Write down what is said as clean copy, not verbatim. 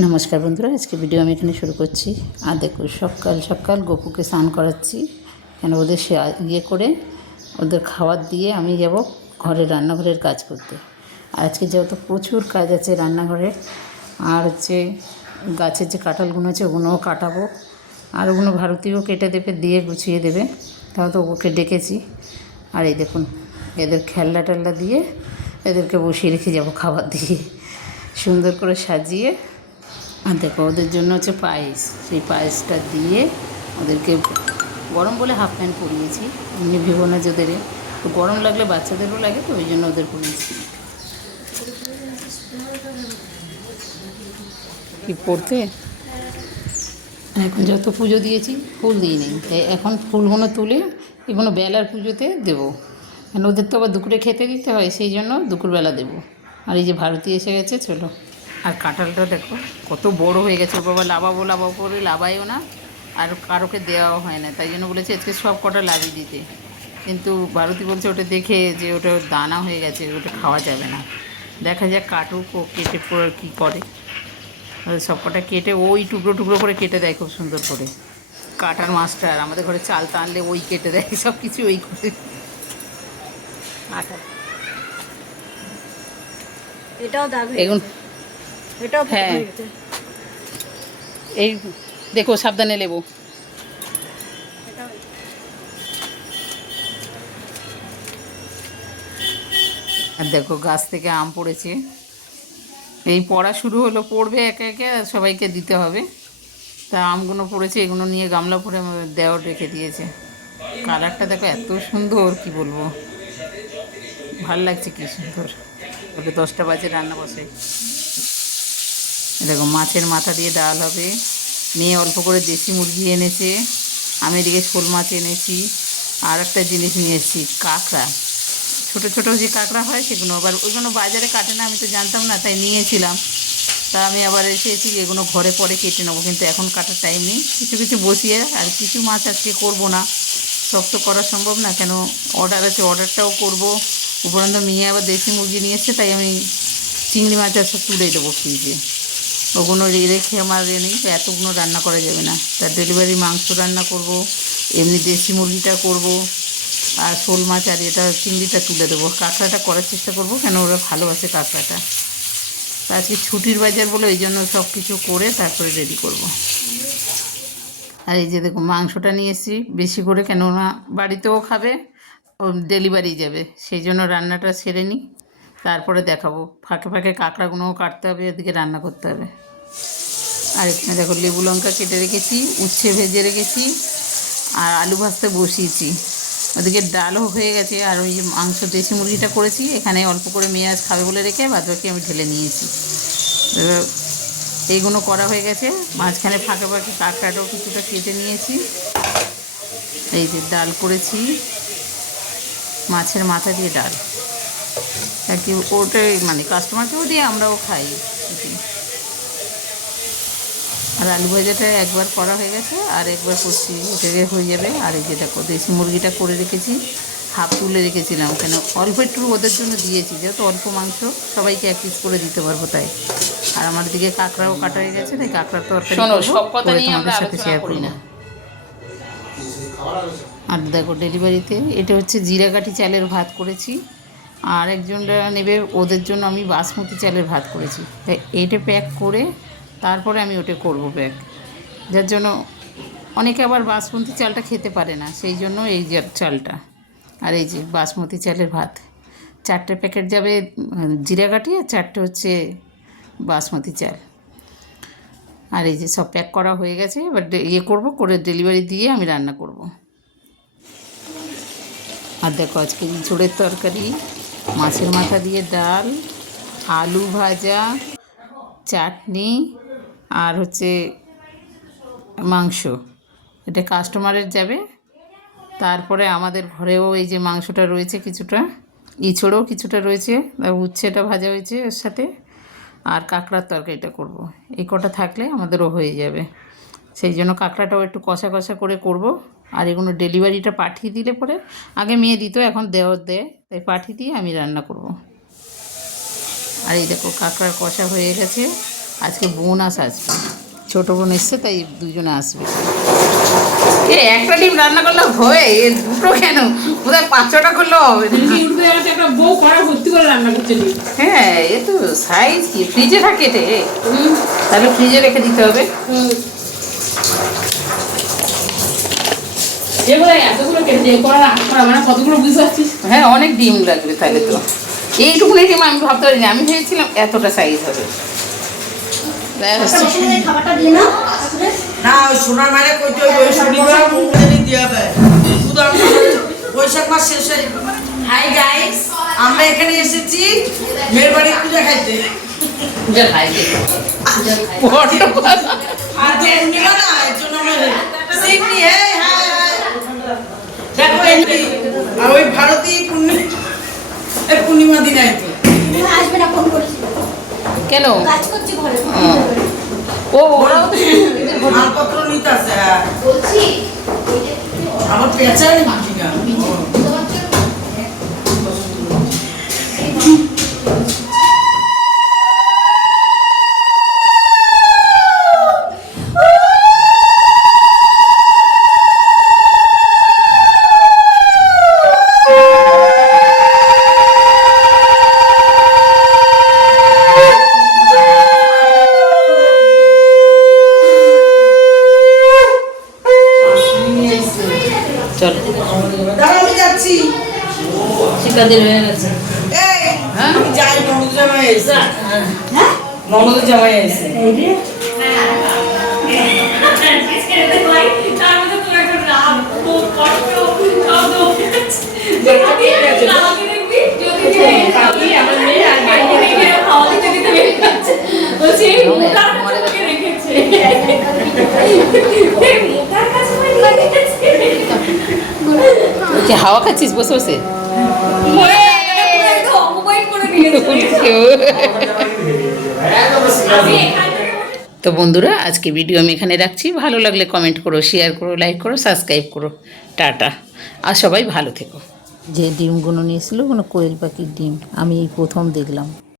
নমস্কার বন্ধুরা, আজকে ভিডিও আমি এখানে শুরু করছি। আর দেখো, সকাল সকাল গপুকে স্নান করাচ্ছি, কেন ওদের সে ইয়ে করে ওদের খাবার দিয়ে আমি যাব ঘরের রান্নাঘরের কাজ করতে। আর আজকে যেহেতু প্রচুর কাজ আছে রান্নাঘরে, আর হচ্ছে গাছের যে কাঁঠালগুলো আছে ওগুলোও কাটাবো, আর ওগুলো ভারতীয় কেটে দেবে, দিয়ে গুছিয়ে দেবে। তাও তো ওকে ডেকেছি। আর এই দেখুন, এদের খেলনা টেলনা দিয়ে এদেরকে বসিয়ে রেখে যাব খাবার দিয়ে, সুন্দর করে সাজিয়ে। আর দেখো, ওদের জন্য হচ্ছে পায়েস, সেই পায়েসটা দিয়ে ওদেরকে গরম বলে হাফ প্যান্ট পরিয়েছি। এমনি ভেবো না যে ওদের তো গরম লাগলে বাচ্চাদেরও লাগে, তো ওই জন্য ওদের পরিয়েছি। কি পড়তে এখন যত পুজো দিয়েছি ফুল দিই নেই, তাই এখন ফুলগুলো তুলে এগুলো বেলার পুজোতে দেবো, কারণ ওদের তো আবার দুপুরে খেতে দিতে হয়, সেই জন্য দুপুরবেলা দেবো। আর এই যে ভারতী এসে গেছে, চলো। আর কাঁঠালটা দেখো কত বড় হয়ে গেছে, ওর বাবা লাবাবো লাবাবো করে লাবাইও না, আর কারোকে দেওয়াও হয় না, তাই জন্য বলেছে আজকে সব কটা লাভিয়ে দিতে। কিন্তু ভারতী বলছে ওটা দেখে যে ওটা দানা হয়ে গেছে, ওটা খাওয়া যাবে না। দেখা যাক কাটুক, ও কেটে পড়ে কী করে। সব কটা কেটে ওই টুকরো টুকরো করে কেটে দেয় খুব সুন্দর করে। কাটার মাস্টার, আমাদের ঘরে চালটা আনলে ওই কেটে দেয়, সব কিছু ওই করে। আটা এটাও দাবি এগুন এটাও হ্যাঁ, এই দেখো সাবধানে লেবো। আর দেখো, গাছ থেকে আম পড়েছে, এই পড়া শুরু হলো, পড়বে একে একে, সবাইকে দিতে হবে। তা আমগুলো পড়েছে, এগুলো নিয়ে গামলা ভরে আমার দেওয়ার রেখে দিয়েছে। কালারটা দেখো এত সুন্দর, কি বলবো, ভাল লাগছে, কি সুন্দর। তবে 10টা বাজে রান্না বসে। দেখো, মাছের মাথা দিয়ে ডাল হবে। মেয়ে অল্প করে দেশি মুরগি এনেছে, আমি এদিকে শোল মাছ এনেছি। আর একটা জিনিস নিয়ে এসেছি, কাঁকড়া। ছোটো ছোটো যে কাঁকড়া হয় সেগুলো, আবার ওইগুলো বাজারে কাটে না, আমি তো জানতাম না, তাই নিয়েছিলাম। তা আমি আবার এসেছি, এগুলো ঘরে পরে কেটে নেবো, কিন্তু এখন কাটার টাইম নেই। কিছু কিছু বসিয়ে, আর কিছু মাছ আজকে করবো না, সব তো করা সম্ভব না, কেন অর্ডার আছে, অর্ডারটাও করবো। উপরন্ত মেয়ে আবার দেশি মুরগি নিয়ে এসছে, তাই আমি চিংড়ি মাছ সব তুলে দেবো ফ্রিজে। ওগুলো রেখে আমার নেই, তো এতগুলো রান্না করা যাবে না। তার ডেলিভারি মাংস রান্না করব, এমনি দেশি মুরগিটা করব, আর শোল মাছ আর এটা চিংড়িটা তুলে দেবো। কাঁকড়াটা করার চেষ্টা করব, কেন ওরা ভালোবাসে কাঁকড়াটা। তা আজকে ছুটির বাজার বলে এই জন্য সব কিছু করে তারপরে রেডি করব। আর এই যে দেখো, মাংসটা নিয়ে এসেছি বেশি করে, কেননা বাড়িতেও খাবে, ও ডেলিভারি যাবে, সেই জন্য রান্নাটা সেরে নিই, তারপরে দেখাবো। ফাঁকে ফাঁকে কাঁকড়াগুলোও কাটতে হবে, এদিকে রান্না করতে হবে। আর এখানে দেখো, লেবু লঙ্কা কেটে রেখেছি, উচ্ছে ভেজে রেখেছি, আর আলু ভাজতে বসিয়েছি। ওদিকে ডালও হয়ে গেছে, আর ওই যে মাংস দেশি মুরগিটা করেছি, এখানে অল্প করে মেয়ে আজ খাবে বলে রেখে বাদবাকি আমি ঢেলে নিয়েছি। এবার এইগুলো করা হয়ে গেছে, মাঝখানে ফাঁকে ফাঁকে কাঁকড়াটাও কিছুটা কেটে নিয়েছি। এই যে ডাল করেছি, মাছের মাথা দিয়ে ডাল, আর কি ওটাই মানে কাস্টমারকেও দিয়ে আমরাও খাই। আর আলু ভাজাটা একবার করা হয়ে গেছে, আর একবার করছি, এটাকে হয়ে যাবে। আর এই যে দেখো, দেশি মুরগিটা করে রেখেছি, হাফ তুলে রেখেছিলাম, কেন অল্প একটু ওদের জন্য দিয়েছি, যেহেতু অল্প মাংস সবাইকে এক পিস করে দিতে পারবো তাই। আর আমার দিকে কাঁকড়াও কাটা হয়ে গেছে, তাই কাঁকড়ার তরকারি করে তোমাদের সাথে শেয়ার করি না। আর দেখো, ডেলিভারিতে এটা হচ্ছে জিরাকাঠি চালের ভাত করেছি, আর একজনরা নেবে, ওদের জন্য আমি বাসমতি চালের ভাত করেছি, তাই এটা প্যাক করে তারপরে আমি ওটা করব প্যাক, যার জন্য অনেকে আবার বাসমতি চালটা খেতে পারে না, সেই জন্য এই চালটা। আর এই যে বাসমতি চালের ভাত, 4টে প্যাকেট যাবে জিরাকাঠি, আর 4টে হচ্ছে বাসমতি চাল। আর এই যে সব প্যাক করা হয়ে গেছে, এবার ইয়ে করবো, করে ডেলিভারি দিয়ে আমি রান্না করব। আর দেখো, আজকে ইঁচড়ের তরকারি, মাছের মাথা দিয়ে ডাল, আলু ভাজা, চাটনি, আর হচ্ছে মাংস। এটা কাস্টমারের যাবে, তারপরে আমাদের ঘরেও এই যে মাংসটা রয়েছে কিছুটা, ইঁচড়ও কিছুটা রয়েছে, আর উচ্ছেটা ভাজা হয়েছে এর সাথে, আর কাঁকড়ার তরকারিটা করব। এই কটা থাকলে আমাদেরও হয়ে যাবে, সেই জন্য কাঁকড়াটাও একটু কষা কষা করে করব। আর এগুলো ডেলিভারিটা পাঠিয়ে দিলে পরে, আগে মেয়ে দিত, এখন দেওয়ার দেয়, তাই পাঠিয়ে দিয়ে আমি রান্না করব। আর এই দেখো, কাঁকড়ার কষা হয়ে গেছে, আজকে বোন আসবে, ছোটো বোন এসছে, তাই দুজনে আসবে। এ একটা ডিম রান্না করলে হয়, এ দুটো কেন? বোধহয় 5-6টা করলেও হবে না। একটা বউ কড়া ভর্তি করে রান্না করছে নি। হ্যাঁ, এ তো সাইজ কি ফ্রিজে থাকে রে, তাহলে ফ্রিজে রেখে দিতে হবে। এগুলো এতগুলো কেটে করা মানে কতগুলো বুঝতে পারছিস? হ্যাঁ, অনেক ডিম লাগবে তাহলে তো। এইটুকুনি ডিম আমি ভাবতে পারিনি, আমি ভেবেছিলাম এতটা সাইজ হবে। খাবারটা দিয়ে না না ওই সোনার মায়ের কইতে ওই শনিবার মঙ্গলবারই দিয়া দেয় শুধু আমি বৈশাখ মাস শেষে। হাই গাইস, আমরা এখানে এসেছি মেয়ের বাড়ি পূজা খাইতে। পূজা খাইতে আর তো পূর্ণিমা না, এর জন্য আমরা সিমনি হাই হাই হাই দেখো এই আর ওই ভারতী পূর্ণিমা দিন আইতো। আসবে না, ফোন করেছিল, কেন? কাজ করছি ঘরে। ও ওরাও মালপত্র নিতে আসে। বলছি আমার পেঁচাই মাটি না। চল, দাঁড়া আমি যাচ্ছি। শিকাদের হয়ে গেছে। এই হ্যাঁ? আমি যাই, ননদ জামাই এসে। ননদ জামাই এসে। হাওয়া খাচ্ছিস বসে বসে? তো বন্ধুরা, আজকে ভিডিও আমি এখানে রাখছি। ভালো লাগলে কমেন্ট করো, শেয়ার করো, লাইক করো, সাবস্ক্রাইব করো। টাটা, আর সবাই ভালো থেকো। যে ডিমগুলো নিয়েছিল কোনো কোয়েল পাখির ডিম, আমি এই প্রথম দেখলাম।